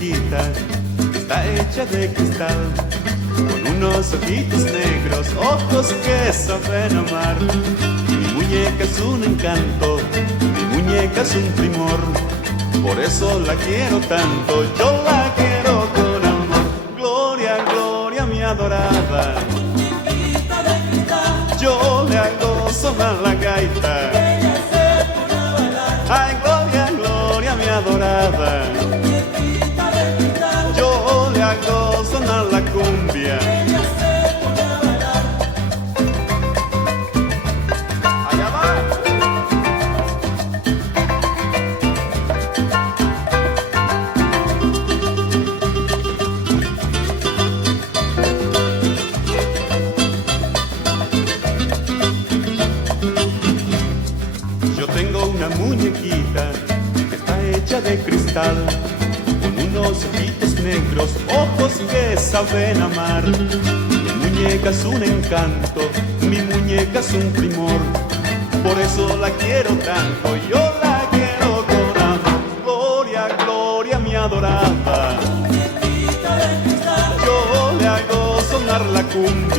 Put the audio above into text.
muñequita está hecha de cristal, con unos ojitos negros, ojos que saben amar. Mi muñeca es un encanto, mi muñeca es un primor, por eso la quiero tanto, yo la quiero con amor. Gloria, Gloria, mi adorada, Muñequita de cristal, yo le hago sonar la gaita. ella se pone a bailar. Ay, Gloria, Gloria, mi adorada, Muñequita de cristal, yo le hago sonar la cumbia. ella se pone a bailar. Allá va. Yo tengo una muñequita que está hecha de cristal, con unos ojitos negros, ojos que saben amar. Mi muñeca es un encanto, mi muñeca es un primor, por eso la quiero tanto, yo la quiero con amor. Gloria, Gloria, mi adorada, Muñequita de cristal, yo le hago sonar la cumbia.